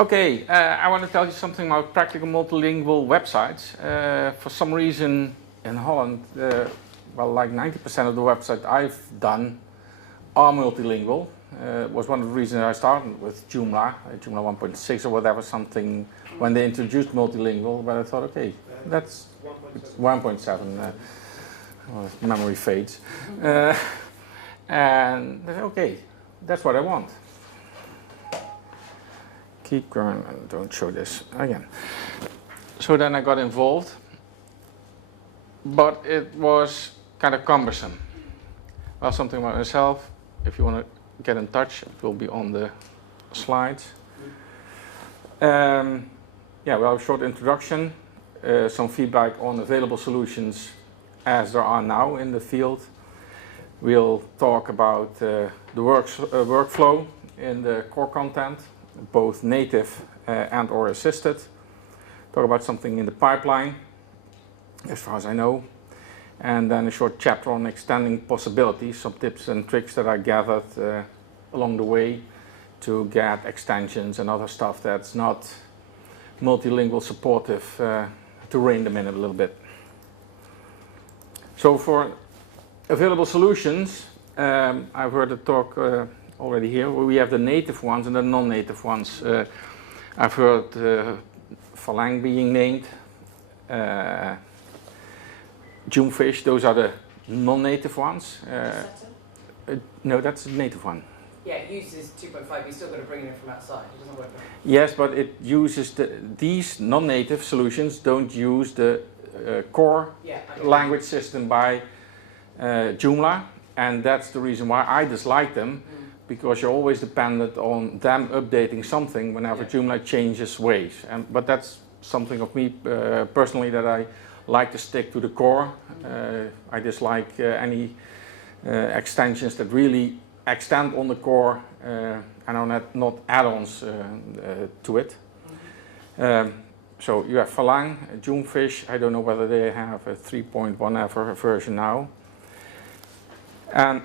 Okay, I want to tell you something about practical multilingual websites. For some reason in Holland, well, like 90% of the websites I've done are multilingual. It was one of the reasons I started with Joomla, Joomla 1.6 or whatever, something when they introduced multilingual, but I thought, okay, that's 1.7, memory fades. And okay, that's what I want. Keep going and don't show this again. So then I got involved, but it was kind of cumbersome. Well, something about myself. If you want to get in touch, it will be on the slides. Yeah, well, short introduction, some feedback on available solutions as there are now in the field. We'll talk about the workflow in the core content, both native and or assisted. Talk about something in the pipeline, as far as I know. And then a short chapter on extending possibilities, some tips and tricks that I gathered along the way to get extensions and other stuff that's not multilingual supportive, to rein them in a little bit. So for available solutions, I've heard a talk already here. We have the native ones and the non-native ones. I've heard Falang being named, Joomfish, those are the non-native ones. No, that's the native one. Yeah, it uses 2.5, you've still got to bring it in from outside, it doesn't work. Yes, but it uses these non-native solutions don't use the core language system by Joomla, and that's the reason why I dislike them, because you're always dependent on them updating something whenever Joomla changes ways. But that's something of me personally, that I like to stick to the core. I dislike any extensions that really extend on the core and are not add-ons to it. So you have Falang, Joomfish. I don't know whether they have a 3.1 version now. And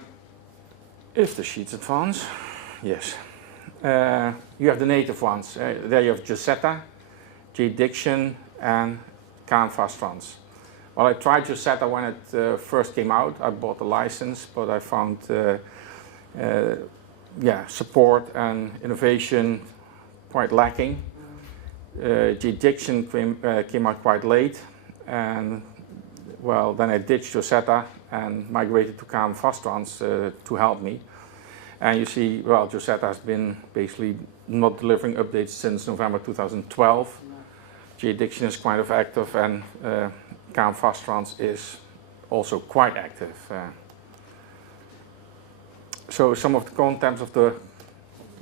if the sheets advance, yes. You have the native ones. There you have Josetta, JDiction, and KMFasTrans. Well, I tried Josetta when it first came out. I bought the license, but I found support and innovation quite lacking. JDiction came out quite late, and well, then I ditched Josetta and migrated to KMFasTrans to help me. And you see, well, Josetta has been basically not delivering updates since November 2012. JDiction is quite active, and KMFasTrans is also quite active. So some of the contents of the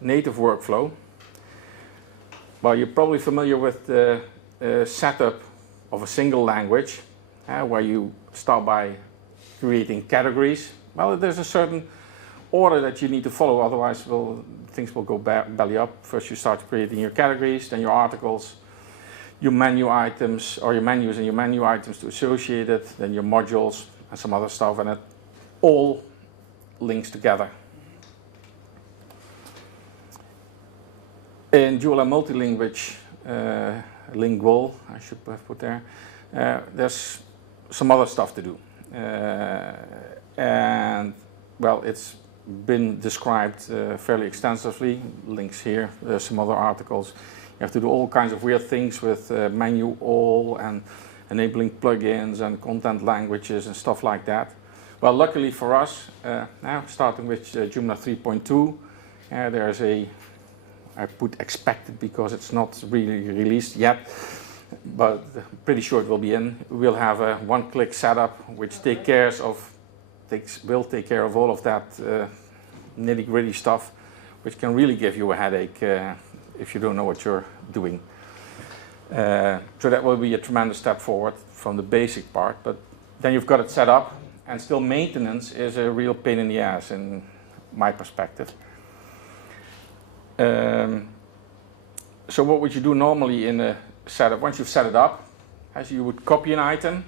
native workflow. Well, you're probably familiar with the setup of a single language, where you start by creating categories. Well, there's a certain order that you need to follow, otherwise things will go belly up. First you start creating your categories, then your articles, your menu items, or your menus and your menu items to associate it, then your modules and some other stuff, and it all links together. In Joomla multi-lingual, I should have put there, there's some other stuff to do. And well, it's been described fairly extensively, links here, there's some other articles. You have to do all kinds of weird things with menu all and enabling plugins and content languages and stuff like that. Well, luckily for us, now starting with Joomla 3.2, there's I put expected because it's not really released yet, but pretty sure it will be in. We'll have a one-click setup which will take care of all of that nitty-gritty stuff, which can really give you a headache if you don't know what you're doing. So that will be a tremendous step forward from the basic part, but then you've got it set up, and still maintenance is a real pain in the ass in my perspective. So what would you do normally in a setup? Once you've set it up, as you would copy an item,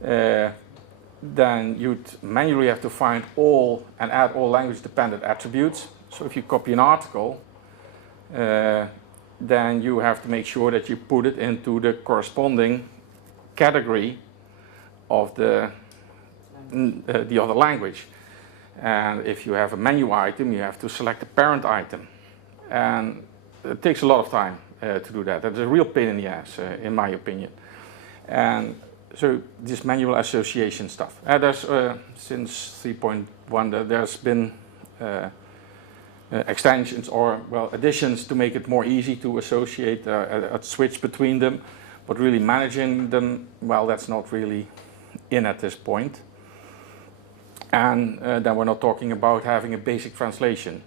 then you'd manually have to find all and add all language dependent attributes. So if you copy an article, then you have to make sure that you put it into the corresponding category of the other language. And if you have a menu item, you have to select the parent item. And it takes a lot of time to do that. That's a real pain in the ass, in my opinion. And so this manual association stuff. There's, since 3.1, there's been extensions or, well, additions to make it more easy to associate, switch between them. But really managing them, well, that's not really in at this point. And then we're not talking about having a basic translation.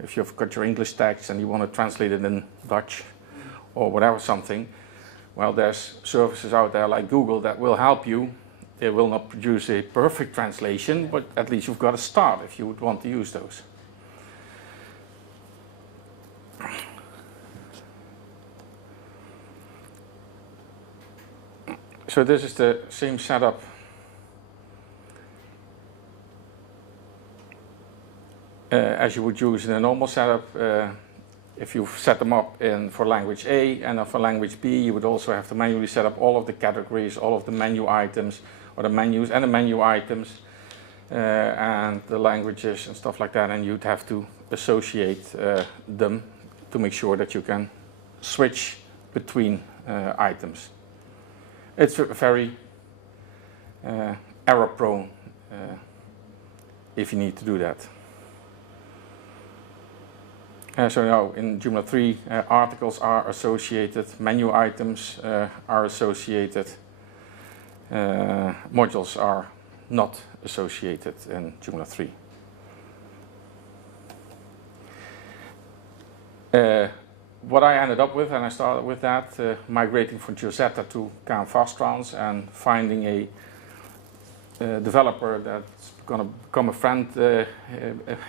If you've got your English text and you want to translate it in Dutch or whatever something, well, there's services out there like Google that will help you. They will not produce a perfect translation, but at least you've got a start if you would want to use those. So this is the same setup as you would use in a normal setup. If you've set them up for language A and for language B, you would also have to manually set up all of the categories, all of the menu items, or the menus and the menu items, and the languages and stuff like that, and you'd have to associate them to make sure that you can switch between items. It's very error prone if you need to do that. So now in Joomla 3, articles are associated, menu items are associated, modules are not associated in Joomla 3. What I ended up with, and I started with that, migrating from Josetta to KMFasTrans and finding a developer that's going to become a friend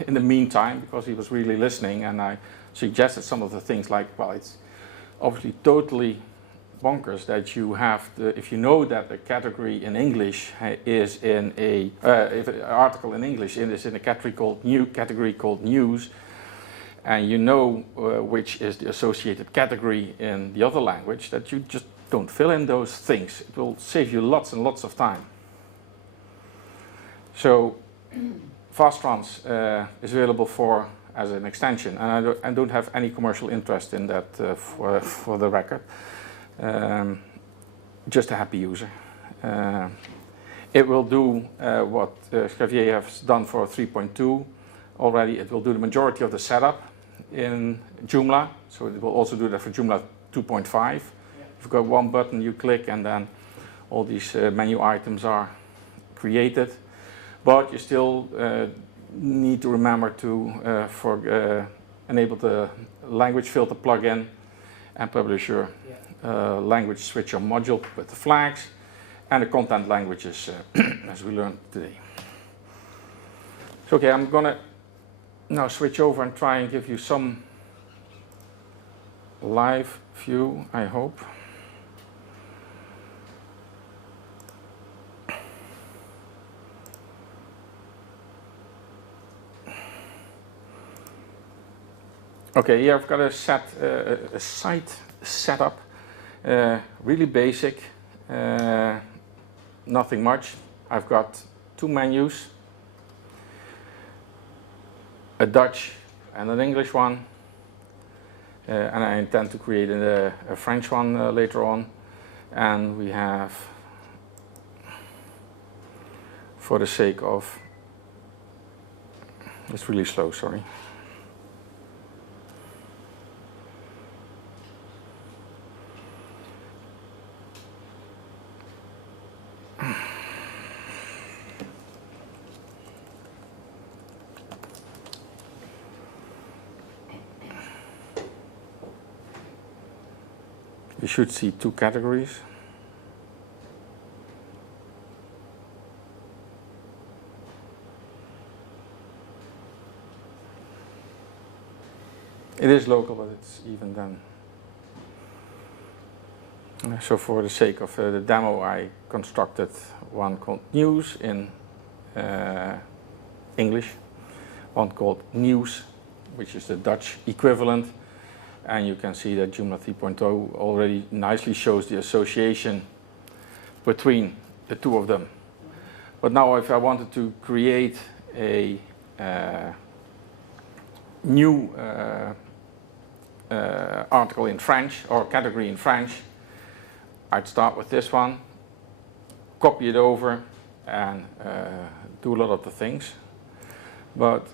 in the meantime, because he was really listening, and I suggested some of the things like, well, it's obviously totally bonkers that you have to, if you know that a category in English is in a, if an article in English is in a category called news, and you know which is the associated category in the other language, that you just don't fill in those things. It will save you lots and lots of time. So FastTrans is available as an extension, and I don't have any commercial interest in that for the record. Just a happy user. It will do what Xavier has done for 3.2 already. It will do the majority of the setup in Joomla, so it will also do that for Joomla 2.5. Yeah. You've got one button you click and then all these menu items are created, but you still need to remember to enable the language filter plugin and publish your language switcher module with the flags and the content languages as we learned today. So okay, I'm gonna now switch over and try and give you some live view, I hope. Okay, here I've got a site setup, really basic, nothing much. I've got two menus, a Dutch and an English one, and I intend to create a French one later on. And we have, for the sake of, it's really slow, sorry. You should see two categories. It is local, but it's even then. So for the sake of the demo, I constructed one called News in English, one called News, which is the Dutch equivalent, And you can see that Joomla 3.0 already nicely shows the association between the two of them. But now if I wanted to create a new article in French or category in French, I'd start with this one, copy it over and do a lot of the things. But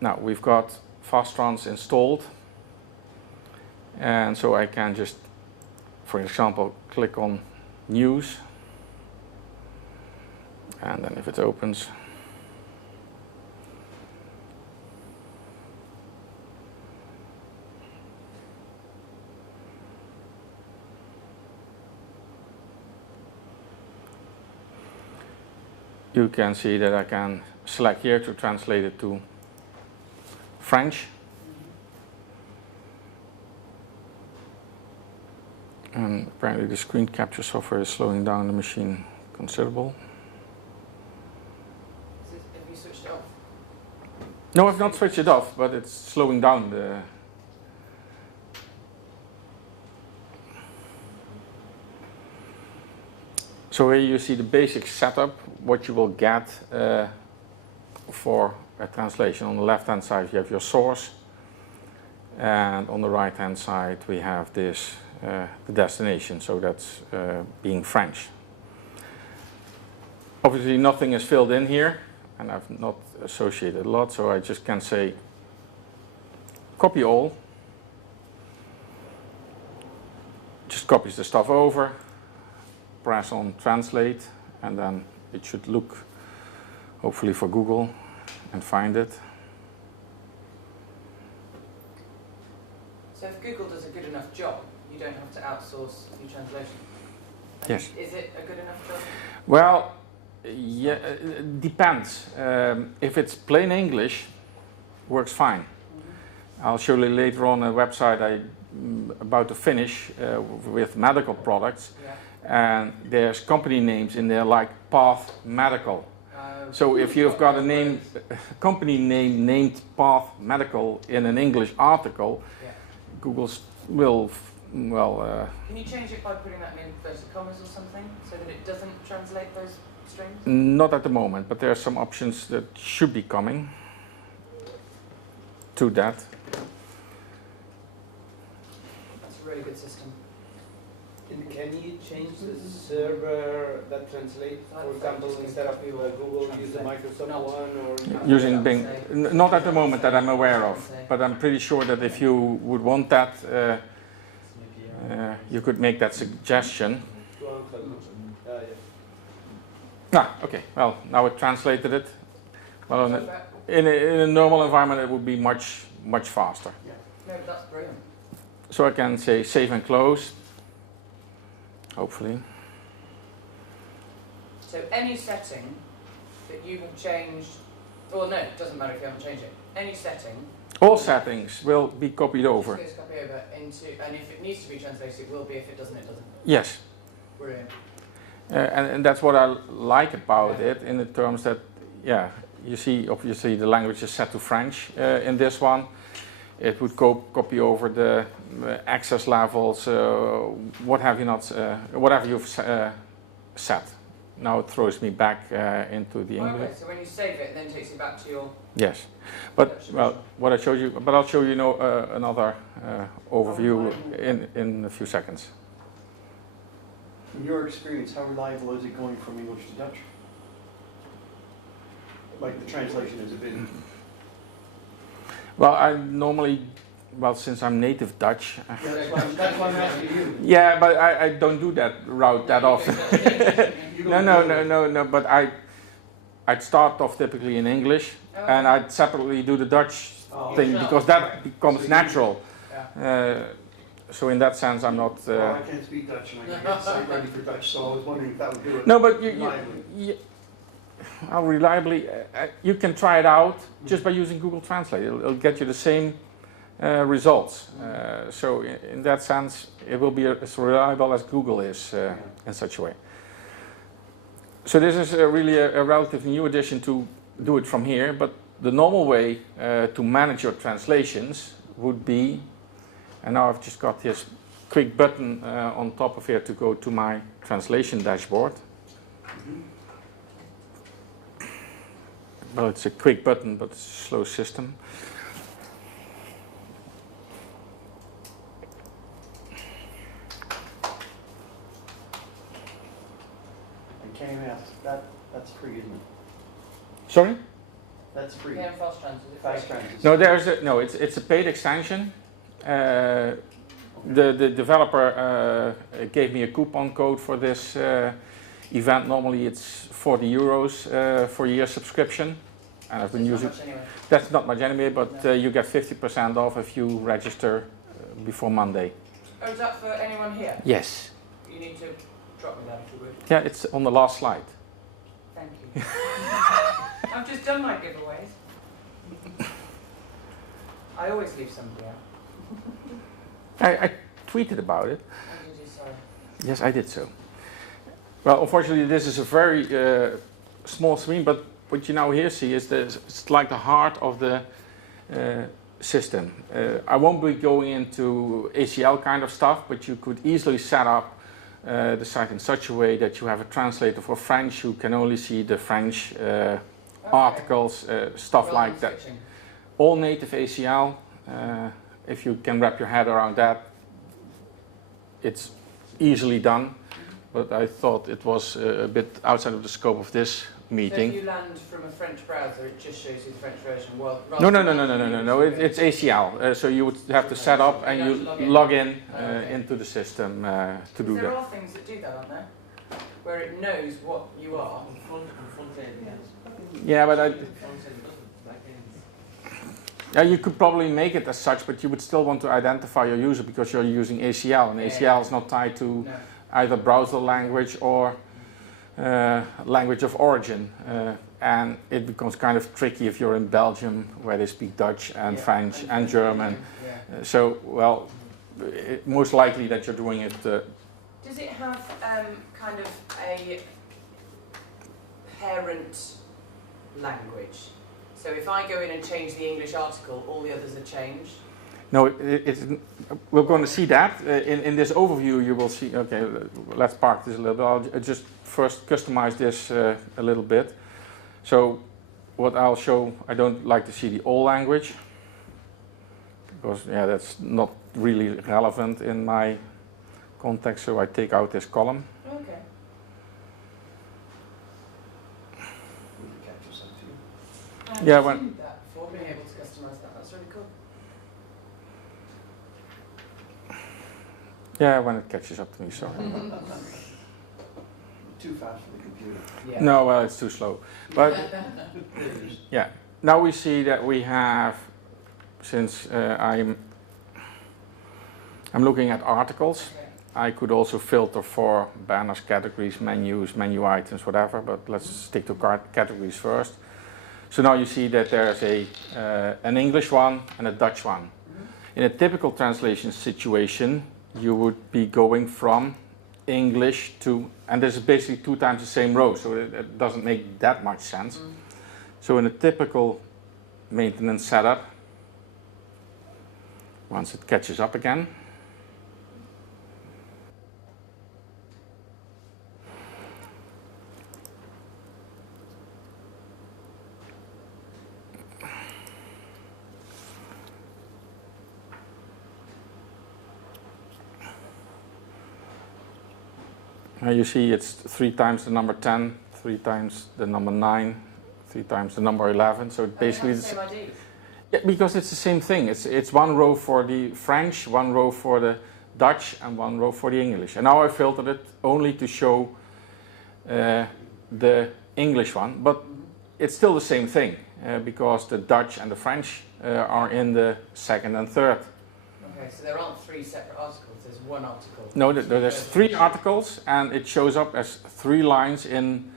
now we've got FastTrans installed, and so I can just, for example, click on news, and then if it opens, you can see that I can select here to translate it to French. And apparently the screen capture software is slowing down the machine considerable. Have you switched it off? No, I've not switched it off, but it's slowing down the... So here you see the basic setup, what you will get for a translation. On the left hand side you have your source, and on the right hand side we have this the destination, so that's being French. Obviously nothing is filled in here, and I've not associated a lot, so I just can say copy all, just copies the stuff over, press on translate, and then it should look hopefully for Google and find it. So if Google does a good enough job, you don't have to outsource your translation? Yes. Is it a good enough job? Well, yeah, it depends. If it's plain English, works fine. Mm-hmm. I'll show you later on a website I'm about to finish with medical products. Yeah. And there's company names in there like Path Medical. So if you've got a name, company name named Path Medical in an English article, yeah, Google will, well... Can you change it by putting that in inverted commas or something, so that it doesn't translate those strings? Not at the moment, but there are some options that should be coming to that. That's a really good system. Can you change the server that translates, for example, instead of Google, use the Microsoft one, or using Bing? Not at the moment that I'm aware of, but I'm pretty sure that if you would want that, you could make that suggestion. Okay. Well, now it translated it. Well, in a normal environment, it would be much faster. Yeah. No, that's brilliant. So I can say save and close. Hopefully. So any setting that you have changed, well no, it doesn't matter if you haven't changed it. Any setting. All settings will be copied over. Just copy over into, and if it needs to be translated, it will be. If it doesn't, it doesn't. Yes. Brilliant. And that's what I like about it, in the terms that, yeah, you see obviously the language is set to French in this one. It would copy over the access levels, what have you not, whatever you've set. Now it throws me back into the English. Okay, so when you save it, it then takes you back to your... Yes, but well, what I showed you, but I'll show you another overview in a few seconds. In your experience, how reliable is it going from English to Dutch? Like the translation is a bit... Well, I normally, well, since I'm native Dutch. Yeah, that's why I'm asking you. Yeah, but I don't do that route that often. No, but I'd start off typically in English, and I'd separately do the Dutch thing, because that becomes natural. So in that sense, I'm not... Well, I can't speak Dutch, and I can't get the site ready for Dutch, so I was wondering if that would do it. No, but how reliably, you can try it out just by using Google Translate. It'll get you the same results. So in that sense, it will be as reliable as Google is in such a way. So this is really a relatively new addition to do it from here, but the normal way to manage your translations would be And now I've just got this quick button on top of here to go to my translation dashboard. Well, it's a quick button, but it's a slow system. And KMF, that's free, isn't it? Sorry? That's free. KMFasTrans, is it free? FastTrans is No, free. it's a paid extension. The developer gave me a coupon code for this event. Normally it's 40 euros for a year subscription. And I've been It's using. not much anyway. That's not much anyway, but No. you get 50% off if you register before Monday. Oh, is that for anyone here? Yes. You need to drop me that if you would. Yeah, it's on the last slide. Thank you. I've just done my giveaways. I always leave somebody out. I tweeted about it. Oh, did you? Sorry. Yes, I did so. Well, unfortunately, this is a very small screen, but what you now here see is that it's like the heart of the system. I won't be going into ACL kind of stuff, but you could easily set up the site in such a way that you have a translator for French who can only see the French articles, stuff Rather like than that. switching. All native ACL. If you can wrap your head around that, it's easily done. But I thought it was a bit outside of the scope of this So meeting. if you land from a French browser, it just shows you the French version. Well, No, it's ACL. So you would have to set up and you log in into the system to do There that. are things that do that, aren't there? Where it knows what you are. Yeah, but yeah, you could probably make it as such, but you would still want to identify your user because you're using ACL, and ACL is not tied to No. either browser language or language of origin. And it becomes kind of tricky if you're in Belgium, where they speak Dutch and Yeah, French and German. Yeah. So, well, most likely that you're doing it. Does it have kind of a parent language? So if I go in and change the English article, all the others are changed? No, we're going to see that. In this overview you will see, okay, let's park this a little bit. I'll just first customize this a little bit. So what I'll show, I don't like to see the all language, because yeah, that's not really relevant in my context, so I take out this column. Okay. I've Yeah, seen that before, being able to customize that. That's really cool. Yeah, when it catches up to me, sorry. Too fast for the computer. Yeah. No, well, it's too slow. But yeah, now we see that we have, since I'm looking at articles, Okay. I could also filter for banners, categories, menus, menu items, whatever, but let's stick to categories first. So now you see that there's an English one and a Dutch one. In a typical translation situation, you would be going from English to, and this is basically 2 times the same row, so it doesn't make that much sense. So in a typical maintenance setup, once it catches up again, you see it's 3 times the number 10, 3 times the number 9, 3 times the number 11. So it basically, the same ID. yeah, because it's the same thing. It's 1 row for the French, 1 row for the Dutch, and 1 row for the English. And now I filtered it only to show the English one, but it's still the same thing because the Dutch and the French are in the 2nd and 3rd. Okay, so there aren't 3 separate articles. There's 1 article. No, there's 3 articles, and it shows up as 3 lines in.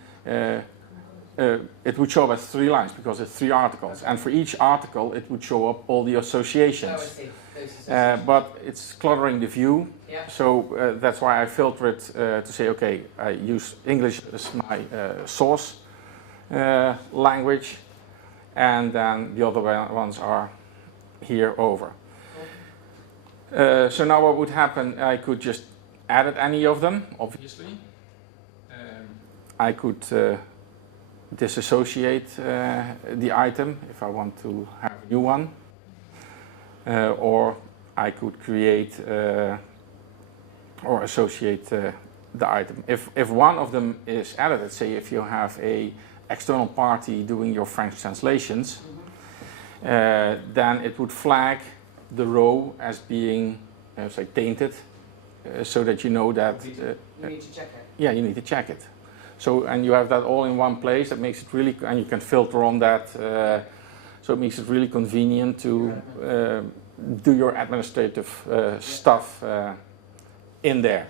It would show up as 3 lines because it's 3 articles, and for each article it would show up all the Oh, I associations. see. Those associations. But it's cluttering the view, Yeah. so that's why I filter it to say, okay, I use English as my source language, and then the other ones are here over. So now what would happen, I could just edit any of them, obviously. I could disassociate the item if I want to have a new one. Or I could create or associate the item. If one of them is edited, say if you have a external party doing your French translations, then it would flag the row as being say tainted, so that you know that You need to check it. yeah, you need to check it. So, and you have that all in one place. That makes it really, and you can filter on that. So it makes it really convenient to do your administrative stuff in there.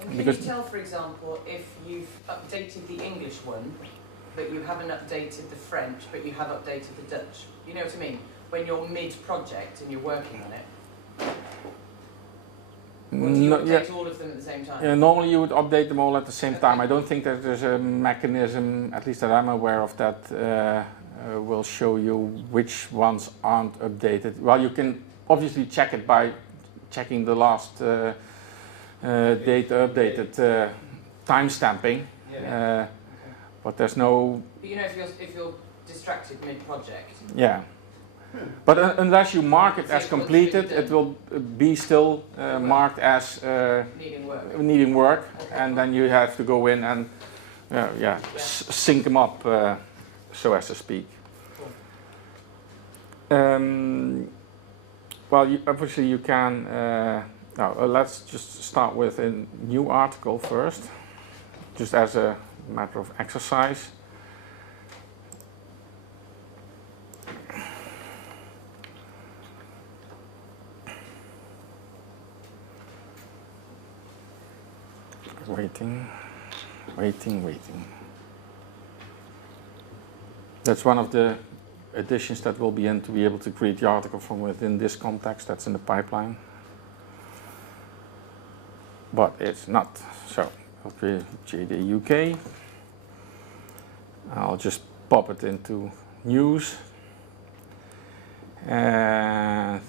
And can because- you tell, for example, if you've updated the English one, but you haven't updated the French, but you have updated the Dutch? You know what I mean? When you're mid-project and you're working on it, or do you No, update all of them at the same time? yeah, normally you would update them all at the same time. I don't think that there's a mechanism, at least that I'm aware of, that will show you which ones aren't updated. Well, you can obviously check it by checking the last data updated time stamping, Yeah. but there's no, But you know, if you're distracted mid-project, yeah. But unless you mark it as See, completed, what's it will be still marked as needing work. needing work, Okay. and then you have to go in and sync them up, so as to speak. Well, obviously you can. Now let's just start with a new article first, just as a matter of exercise. Waiting. That's one of the additions that will be in to be able to create the article from within this context that's in the pipeline. But it's not. So I'll create JD UK. I'll just pop it into news. And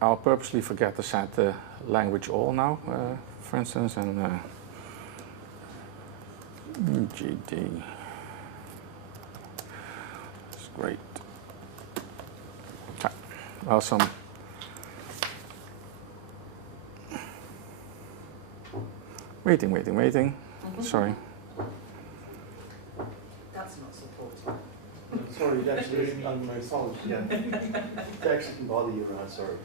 I'll purposely forget to set the language all now, for instance, and GD. That's great. Okay. Awesome. Waiting. Sorry. That's not supported. Sorry, it actually isn't on my phone. Yeah. It actually can bother you, Ron, sorry.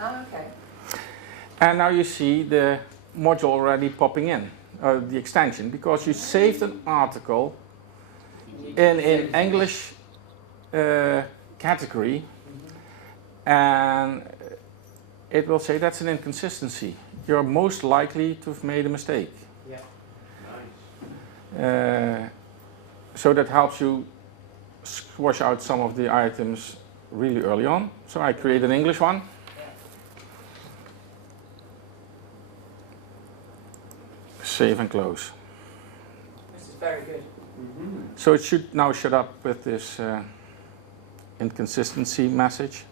Oh, okay. And now you see the module already popping in, the extension, because you saved an article in English category, and it will say that's an inconsistency. You're most likely to have made a mistake. Yeah. So that helps you squash out some of the items really early on. So I create an English one. Save and close. This is very good. So it should now shut up with this inconsistency message.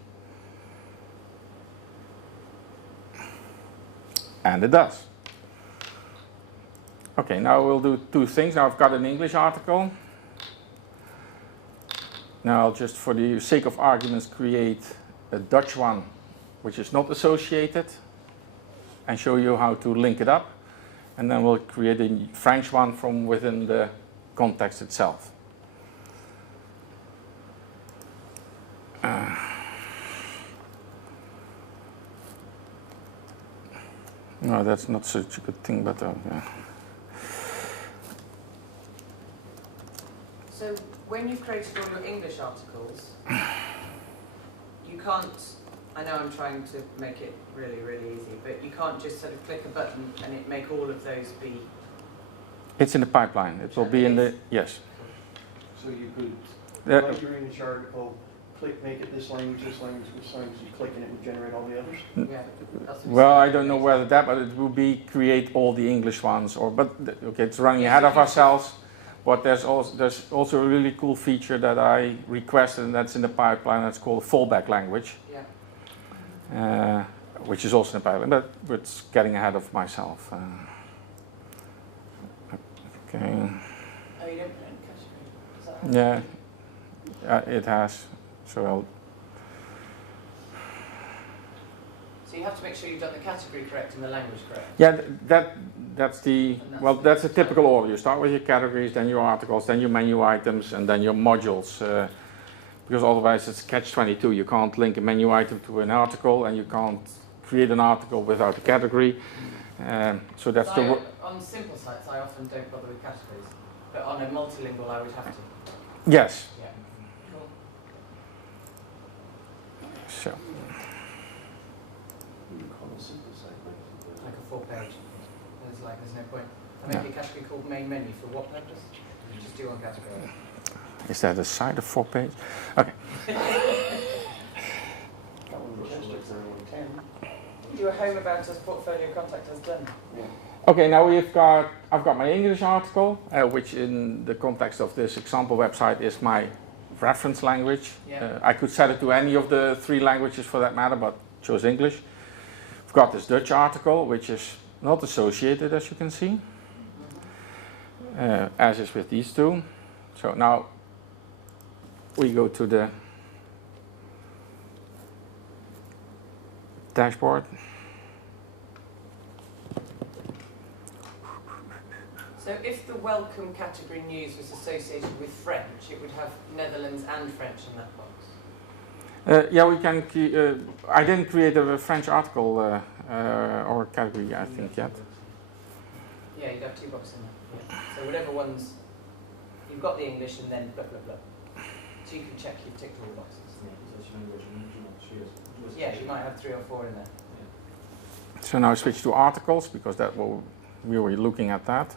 And it does. Okay, now we'll do two things. Now I've got an English article. Now I'll just, for the sake of arguments, create a Dutch one which is not associated and show you how to link it up. And then we'll create a French one from within the context itself. No, that's not such a good thing, but yeah. So when you've created all your English articles, you can't, I know I'm trying to make it really, really easy, but you can't just sort of click a button and it make all of those be... It's in the pipeline. It will be in the, yes. So you could Uh, write your English article, click this language, this language, you click and it would generate all the others? Yeah, that's what Well, it's- I don't know whether that, but it will be create all the English ones, or, but okay, it's running ahead of ourselves. But there's also a really cool feature that I requested, and that's in the pipeline. That's called a fallback language, which is also in the pipeline, but it's getting ahead of myself. Okay. Oh, you don't put it in category? Is that Yeah, it has. So So you have to make sure you've done the category correct and the language correct. yeah, that's a typical order. You start with your categories, then your articles, then your menu items, and then your modules. Because otherwise it's catch-22. You can't link a menu item to an article, and you can't create an article without a category. So that's on simple sites, I often don't bother with categories, but on a multilingual, I would have to. Yes. Yeah. Cool. So. Like a full page. There's no point. I make a category called main menu for what purpose? You just do one category. Is that a side of 4 page? Okay. Do a home about us portfolio contact us done. Okay, now I've got my English article, which in the context of this example website is my reference language. Yeah. I could set it to any of the 3 languages for that matter, but chose English. I've got this Dutch article, which is not associated, as you can see, as is with these 2. So now we go to the dashboard. So if the welcome category news was associated with French, it would have Netherlands and French in that box. Yeah, we can. I didn't create a French article or category, I think, yet. Yeah, you'd have 2 boxes in there. Yeah. So whatever ones, you've got the English and then blah, blah, blah. So you can check you've ticked all the boxes. Yeah, you might have 3 or 4 in there. So now I switch to articles, because we were looking at that.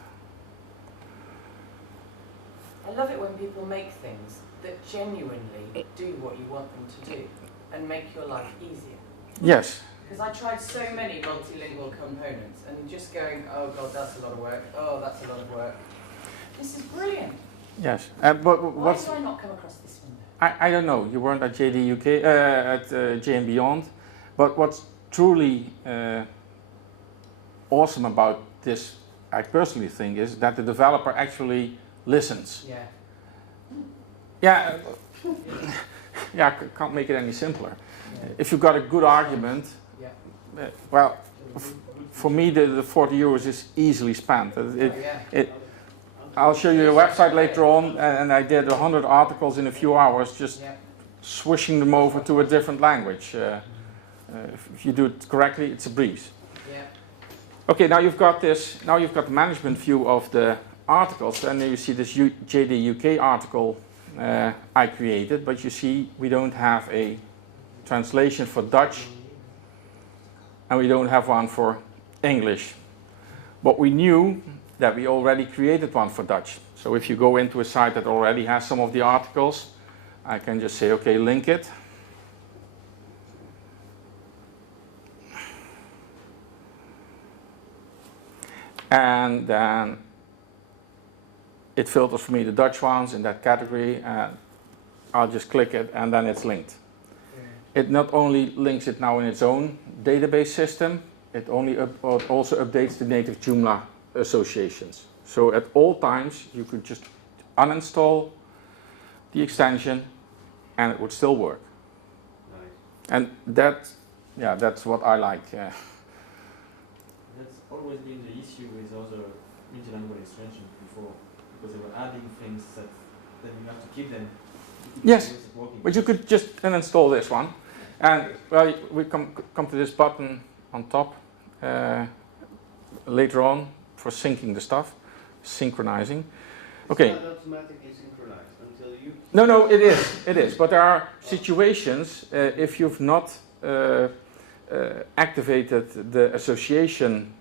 I love it when people make things that genuinely do what you want them to do and make your life easier. Yes. Because I tried so many multilingual components and just going, oh god, that's a lot of work, oh, that's a lot of work. This is brilliant. Yes. But Why did I not come across this one? I don't know. You weren't at JD UK, at J and Beyond. But what's truly awesome about this, I personally think, is that the developer actually listens. Yeah. Yeah. Yeah, can't make it any simpler. Yeah. If you've got a good argument, Yeah. well, for me the 40 euros is easily spent. I'll show you a website later on, and I did 100 articles in a few hours, just swishing them over to a different language. If you do it correctly, it's a breeze. Yeah. Okay, now you've got this. Now you've got the management view of the articles, and then you see this JD UK article I created, but you see we don't have a translation for Dutch, and we don't have one for English. But we knew that we already created one for Dutch. So if you go into a site that already has some of the articles, I can just say, okay, link it. And then it filters for me the Dutch ones in that category, and I'll just click it, and then it's linked. It not only links it now in its own database system, it also updates the native Joomla associations. So at all times you could just uninstall the extension and it would still work. Nice. And that's what I like. That's always been the issue with other multi-language extensions before, because they were adding things that then you have to keep them. Yes, but you could just uninstall this one, and well, we come to this button on top later on for syncing the stuff, synchronizing. Okay. It's not automatically synchronized until you... No, it is. But there are situations, if you've not activated the association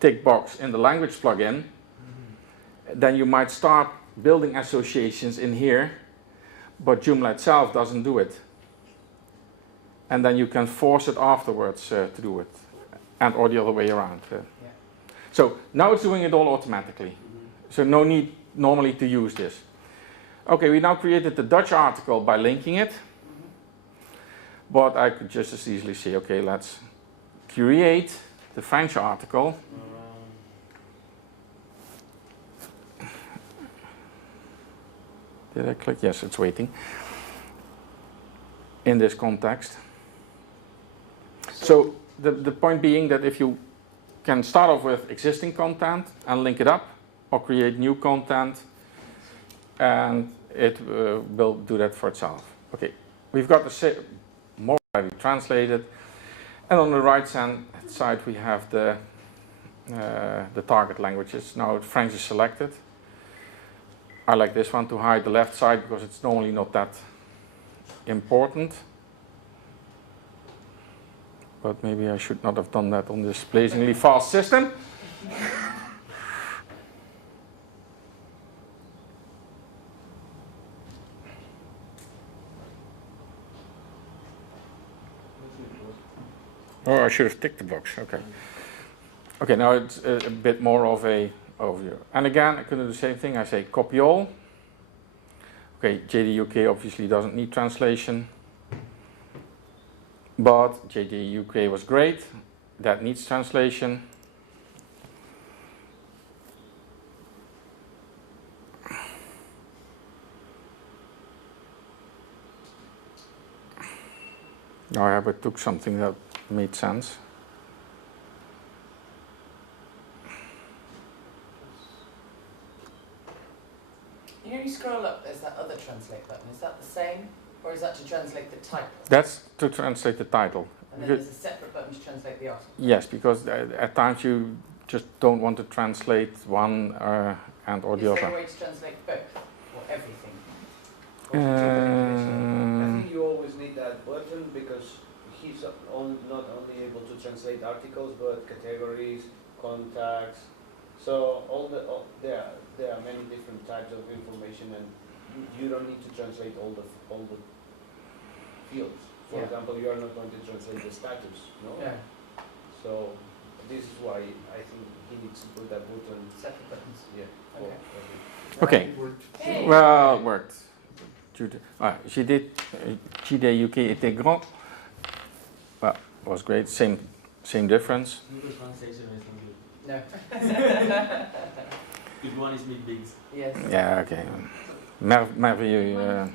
tick box in the language plugin, then you might start building associations in here, but Joomla itself doesn't do it. And then you can force it afterwards to do it, or the other way around. So now it's doing it all automatically. So no need normally to use this. Okay, we now created the Dutch article by linking it. But I could just as easily say, okay, let's create the French article. Did I click? Yes, it's waiting. In this context. So the point being that if you can start off with existing content and link it up, or create new content, and it will do that for itself. Okay, we've got the more already translated, and on the right hand side we have the target languages. Now French is selected. I like this one to hide the left side because it's normally not that important. But maybe I should not have done that on this blazingly fast system. Oh, I should have ticked the box. Okay. Okay, now it's a bit more of a overview. And again, I can do the same thing. I say copy all. Okay, JD UK obviously doesn't need translation. But JD UK was great. That needs translation. Now I took something that made sense. You know, you scroll up, there's that other translate button. Is that the same? Or is that to translate the title? That's to translate the title. And then there's a separate button to translate the article? Yes, because at times you just don't want to translate one and or the Is there other. a way to translate both? Or everything? I think you always need that button because he's not only able to translate articles but categories, contacts. So there are many different types of information, and you don't need to translate all the fields. For example, you are not going to translate the status, no? Yeah. So this is why I think he needs to put that button. Separate buttons. Yeah. Okay. Hey. Well, it worked. She did JD UK était grand. Well, it was great. Same difference. Google translation is not good. No. Good one is mid bigs. Yes. Yeah. Okay. Merveilleux.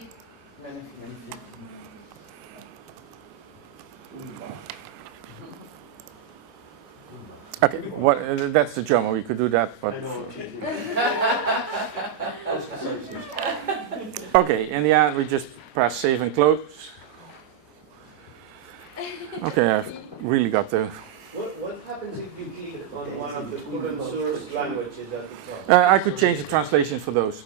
Okay. What? That's the German. We could do that, but. I know. Okay, in the end we just press save and close. Okay, I've really got to. What happens if you click on one of the current source languages at the top? I could change the translations for those.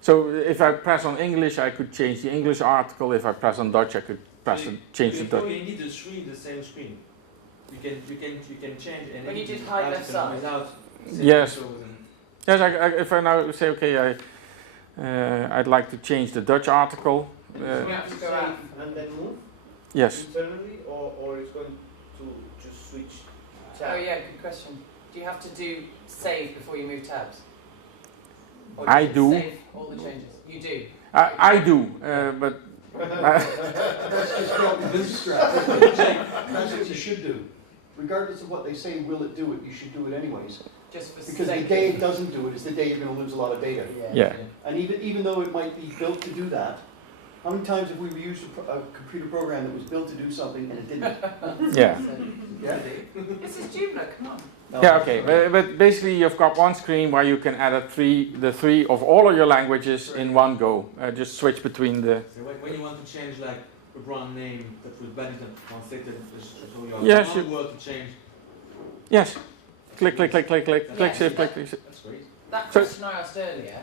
So if I press on English, I could change the English article. If I press on Dutch, I could change the Dutch. You need the same screen. You can change and When you did hide left side. without Yes. photos and Yes, if I now say, okay, I'd like to change the Dutch article. You have to go out and then move Yes. internally, or it's going to just switch tabs? Oh yeah, good question. Do you have to do save before you move tabs? Or I you do. Save all the changes. You do. I do, but That's just probably this strategy. That's what you should do. Regardless of what they say, will it do it, you should do it anyways. Just for Because the sake day of- it doesn't do it is the day you're going to lose a lot of data. yeah. And even though it might be built to do that, how many times have we used a computer program that was built to do something and it didn't? Yeah. Yeah? This is Joomla, come on. Yeah, okay, but basically you've got one screen where you can edit the three of all of your languages in one go. Just switch between the. So when you want to change like a brand name that will benefit translated, so you have Yes, one word to change. Yes. Click, click, save, click, click. That's great. That So- question I asked earlier,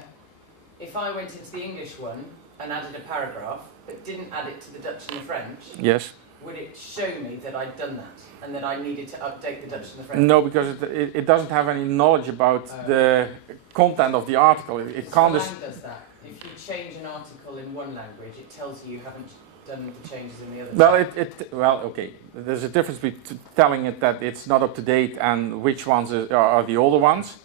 if I went into the English one and added a paragraph, but didn't add it to the Dutch and the French, Yes. would it show me that I'd done that and that I needed to update the Dutch and the French? No, because it doesn't have any knowledge about the content of the article. It can't. Slang does that. If you change an article in one language, it tells you haven't done the changes in the other. Well, okay. There's a difference between telling it that it's not up to date and which ones are the older ones.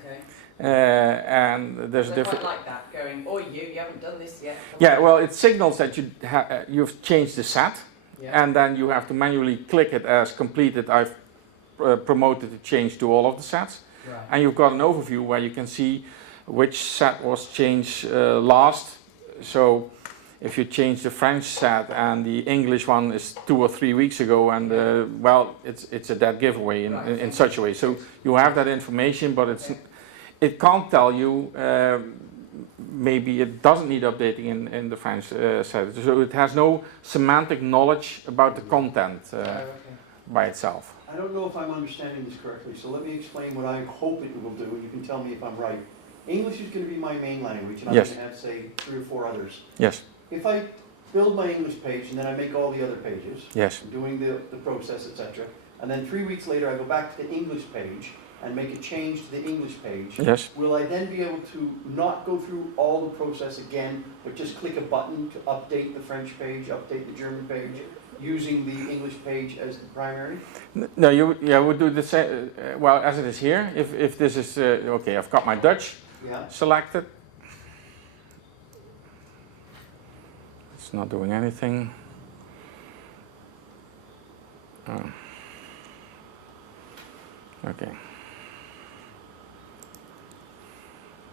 Okay. And there's So a I different. quite like that, going, or you haven't done this yet. Yeah, well, it signals that you've changed the set, Yeah. and then you have to manually click it as completed. I've promoted the change to all of the sets, Right. and you've got an overview where you can see which set was changed last. So if you change the French set and the English one is 2 or 3 weeks ago, and well, it's a dead giveaway in such a way. So you have that information, but it can't tell you. Maybe it doesn't need updating in the French set. So it has no semantic knowledge about the content by itself. I don't know if I'm understanding this correctly, so let me explain what I hope it will do, and you can tell me if I'm right. English is going to be my main language, and I'm Yes. going to have, say, 3 or 4 others. Yes, If I build my English page and then I make all the other pages, yes, doing the process, etc., and then 3 weeks later I go back to the English page and make a change to the English page, yes. will I then be able to not go through all the process again, but just click a button to update the French page, update the German page, using the English page as the primary? No, you would do the same. Well, as it is here, if this is okay, I've got my Dutch Yeah. selected. It's not doing anything. Oh. Okay.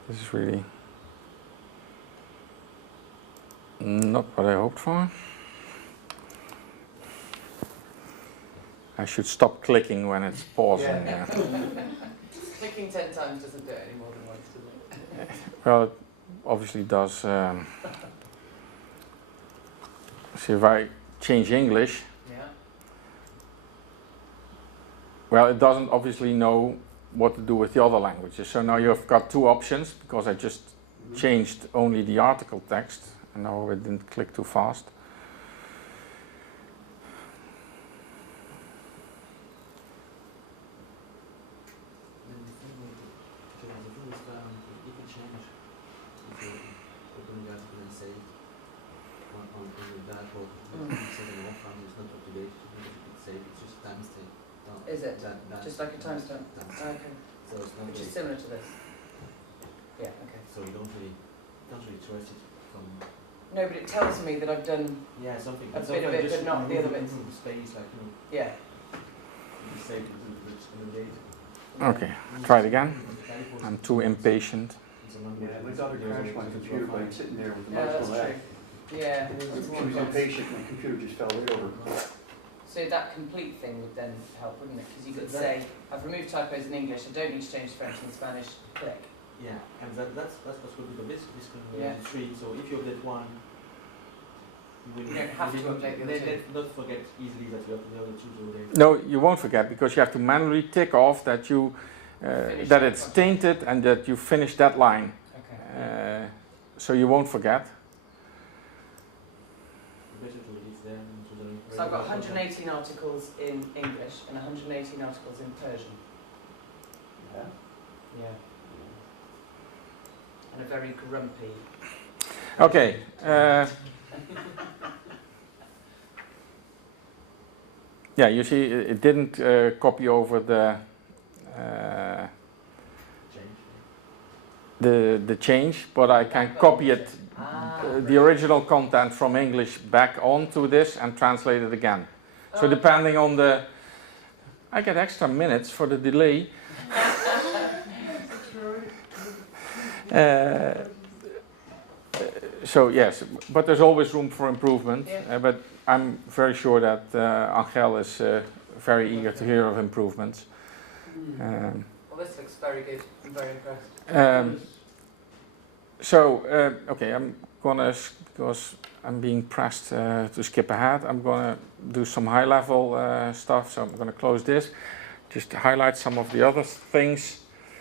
This is really not what I hoped for. I should stop clicking when it's pausing. Yeah. Clicking 10 times doesn't do it any more than once, does it? Well, it obviously does. See, if I change English, Yeah. well, it doesn't obviously know what to do with the other languages. So now you've got 2 options, because I just changed only the article text, and now it didn't click too fast. Is it? Just like a timestamp? Okay. So it's not Which is really, similar to this. Yeah, okay. so you don't really trace it from. No, but it tells me that I've done, Yeah, something. A it's bit of often it, just but not the other remove bits. the space, like yeah. you save it in the data. Okay, try it again. I'm too impatient. Yeah, my daughter crashed my computer by sitting there with the Yeah, mouse that's on that. true. Yeah. She was impatient, my computer just fell right over. So that complete thing would then help, wouldn't it? Because you could say, I've removed typos in English, I don't need to change French and Spanish, click. Yeah, and that's what's good because this can Yeah. be 3. So if you update one, You don't have to update the other two. Let's not forget easily that you have the other 2 to update. No, you won't forget, because you have to manually tick off that you Finish that that it's project. tainted and that you finished that line. Okay. So you won't forget. Basically, it's there to the So I've got 118 articles in English and 118 articles in Persian. Yeah. Yeah. And a very grumpy. Okay. Yeah, you see, it didn't copy over the change, but I can copy it, the original content from English back onto this and translate it again. So depending on I get extra minutes for the delay. So yes, but there's always room for improvement. Yeah. But I'm very sure that Angel is very eager to hear of improvements. Well, this looks very good. I'm very impressed. Okay, I'm gonna, because I'm being pressed to skip ahead, I'm gonna do some high-level stuff. So I'm gonna close this, just to highlight some of the other things.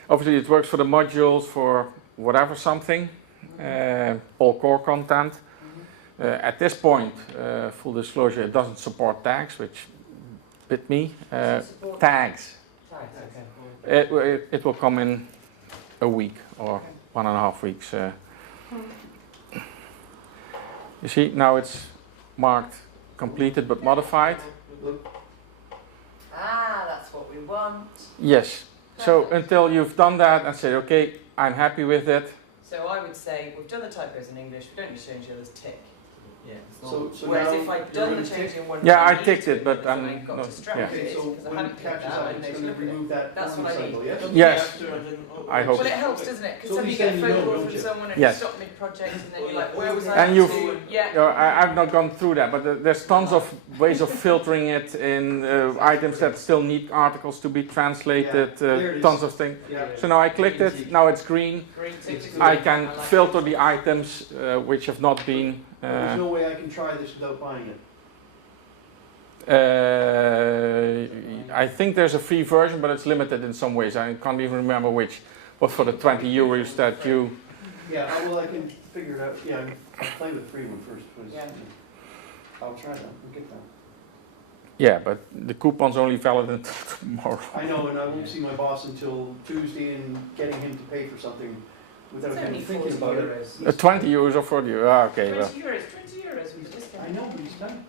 Obviously, it works for the modules for whatever something, all core content. At this point, full disclosure, it doesn't support tags, which bit me. Support Tags. tags, okay. It will come in a week or 1.5 weeks. You see, now it's marked completed but modified. Ah, that's what we want. Yes. So until you've done that and say, okay, I'm happy with it. So I would say, we've done the typos in English, we don't need to change the others, tick. Yeah. So Whereas now if I'd you're done gonna the change in one, Yeah, I I need ticked to it, but because I'm I got no, distracted Okay, so because I when hadn't it clicked catches that up, and it's they gonna look at it. remove that That's warning what I symbol, need. yes? Yes. I hope. Well, it helps, doesn't it? Because So suddenly at you least get a then you phone know, call don't from you? someone and Yes. you stop mid-project and then you're like, where was I And up you've- to? Yeah. I've not gone through that, but there's tons of ways of filtering it in items that still need articles to be translated, Yeah, there it is. tons of things. Yeah. So now I clicked it, now it's green. Green tick is I good. can like filter it. the items which have not been. There's no way I can try this without buying it. I think there's a free version, but it's limited in some ways. I can't even remember which. But for the 20 euros that you. Yeah, well, I can figure it out. Yeah, I'll play with the free one first. Because, Yeah. I'll try that. I'll get that. Yeah, but the coupon's only valid until tomorrow. I know, and I won't see my boss until Tuesday, and getting him to pay for something without It's him only thinking 40 about euros. it. 20 euros or 40 euros. Ah, okay. 20 Well. euros with a I discount. know, but he's done.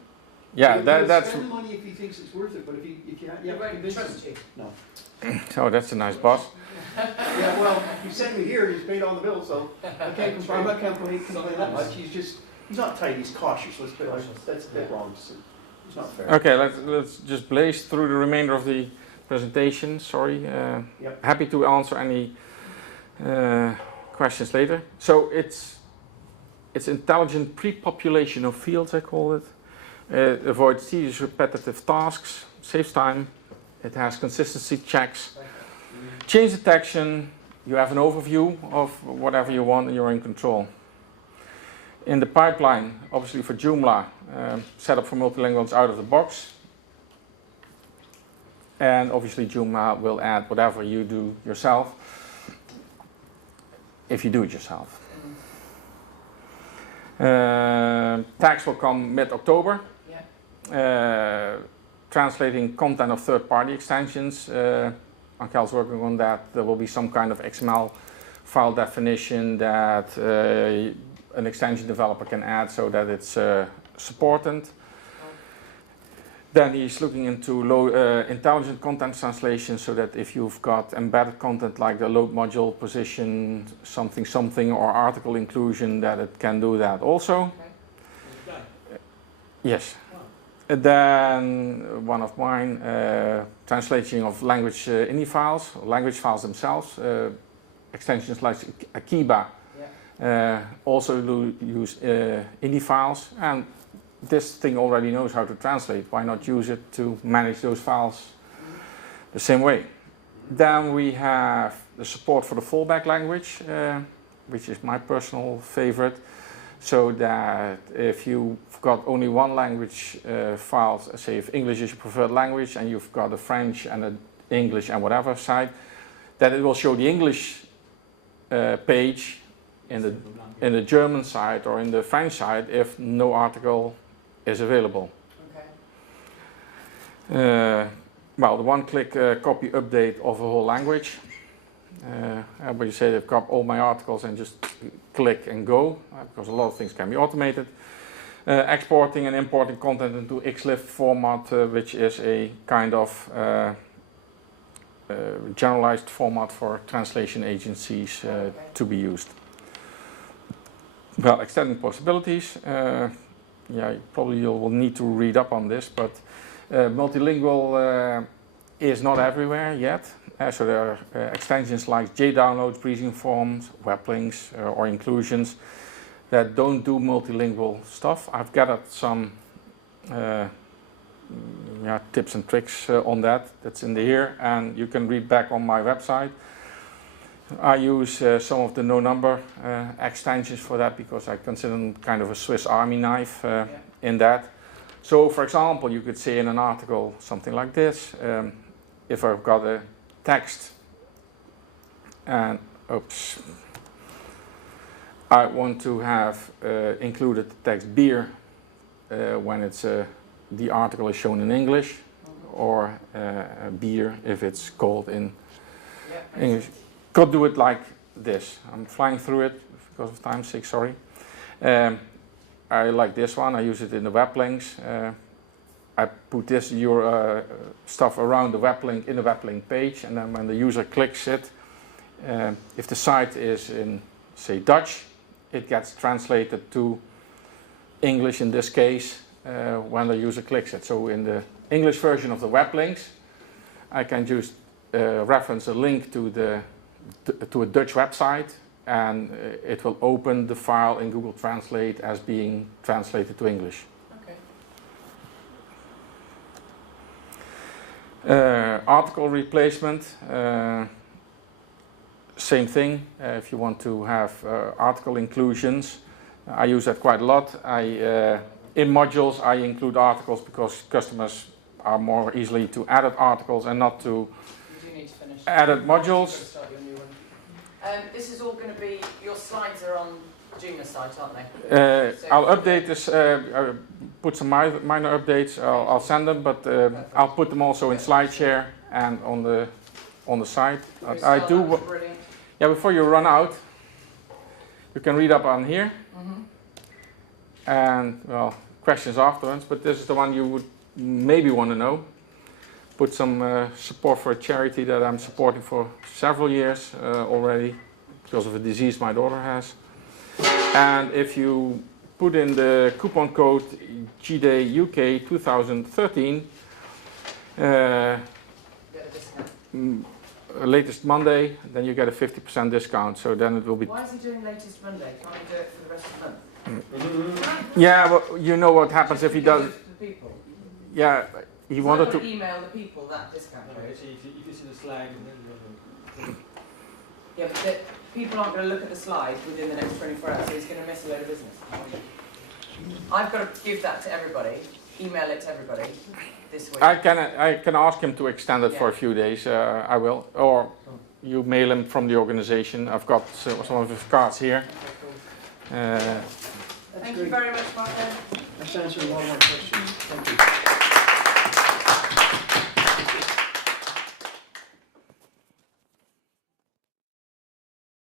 Yeah, He'll that's. spend the money if he thinks it's worth it, but if you He have to won't convince trust him. you. Oh, that's a nice boss. Yeah, well, he sent me here, and he's paid all the bills, so I can't complain. I'm not complaining that much. He's not tight. He's cautious. Let's put it. That's a bit wrong. It's not fair. Okay, let's just blaze through the remainder of the presentation. Sorry. Yep. Happy to answer any questions later. So it's intelligent pre-population of fields, I call it. Avoids tedious repetitive tasks, saves time. It has consistency checks. Change detection. You have an overview of whatever you want, and you're in control. In the pipeline, obviously for Joomla, set up for multilinguals out of the box. And obviously Joomla will add whatever you do yourself, if you do it yourself. Tags will come mid-October. Yeah. Translating content of third-party extensions. Ankel's working on that. There will be some kind of XML file definition that an extension developer can add so that it's supported. Then he's looking into intelligent content translation so that if you've got embedded content like the load module, position, something, or article inclusion, that it can do that also. Okay. Yes. And then one of mine, translating of language INI files, language files themselves, extensions like Akiba also use INI files, and this thing already knows how to translate. Why not use it to manage those files the same way? Then we have the support for the fallback language, which is my personal favorite. So that if you've got only one language file, say if English is your preferred language and you've got a French and an English and whatever side, that it will show the English page in the German side or in the French side if no article is available. Okay. Well, the one-click copy update of a whole language. Everybody say they've got all my articles and just click and go, because a lot of things can be automated. Exporting and importing content into XLIF format, which is a kind of generalized format for translation agencies to be used. Well, extending possibilities. Yeah, probably you will need to read up on this, but multilingual is not everywhere yet. So there are extensions like JDownloads, briefing forms, web links, or inclusions that don't do multilingual stuff. I've gathered some tips and tricks on that. That's in here, and you can read back on my website. I use some of the NoNumber extensions for that because I consider them kind of a Swiss Army knife in that. So, for example, you could say in an article something like this. If I've got a text and I want to have included the text beer when it's the article is shown in English, or beer if it's called in English. Could do it like this. I'm flying through it because of time's sake, sorry. I like this one. I use it in the web links. I put this stuff around the web link in the web link page, and then when the user clicks it, If the site is in, say, Dutch, it gets translated to English in this case when the user clicks it. So in the English version of the web links, I can just reference a link to a Dutch website, and it will open the file in Google Translate as being translated to English. Okay. Article replacement, same thing. If you want to have article inclusions, I use that quite a lot. In modules, I include articles because customers are more easily to edit articles and not to You do need to finish. edit modules. Start your new one. This is all going to be, your slides are on Joomla site, aren't they? I'll update this, put some minor updates. I'll send them, but I'll put them also in SlideShare and on the site. I do. Brilliant. Yeah, before you run out, you can read up on here, and well, questions afterwards. But this is the one you would maybe want to know. Put some support for a charity that I'm supporting for several years already because of a disease my daughter has. And if you put in the coupon code GDAY UK 2013, Get a discount. latest Monday, then you get a 50% discount. So then it will be. Why is he doing latest Monday? Can't he do it for the rest of the month? Yeah, well, you know what happens if he does. Give it to the people. Yeah, he He's wanted not to. gonna email the people that discount No, code. actually, if you see the slide, then Yeah, but people aren't going to look at the slide within the next 24 hours, so he's going to miss a load of business. I've got to give that to everybody, email it to everybody this week. I can ask him to extend it for a Yeah. few days. I will, or you mail him from the organization. I've got some of his cards here. Thank you very much, Martin. That's answered a lot of my questions. Thank you.